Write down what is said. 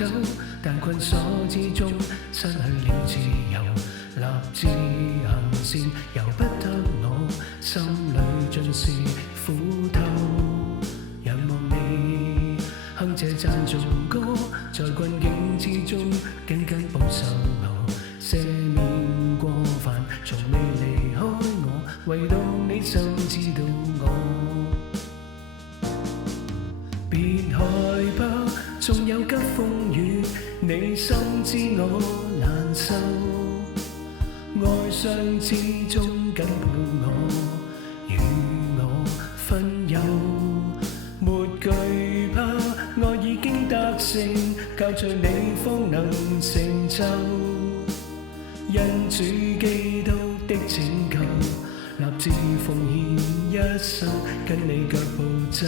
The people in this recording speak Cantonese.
走，但困鎖之中失去了自由，立志行善由不得我，心裏盡是苦透。仰望你哼這讚頌歌，在困境之中緊緊保守我，赦免過犯，從未離開我，唯獨你深知道我。別害怕，縱有急風雨，你深知我難受，哀傷之中緊抱我，與我分憂。沒懼怕，愛已經得勝，靠着你方能成就。因主基督的拯救，立志奉獻一生，跟你腳步走。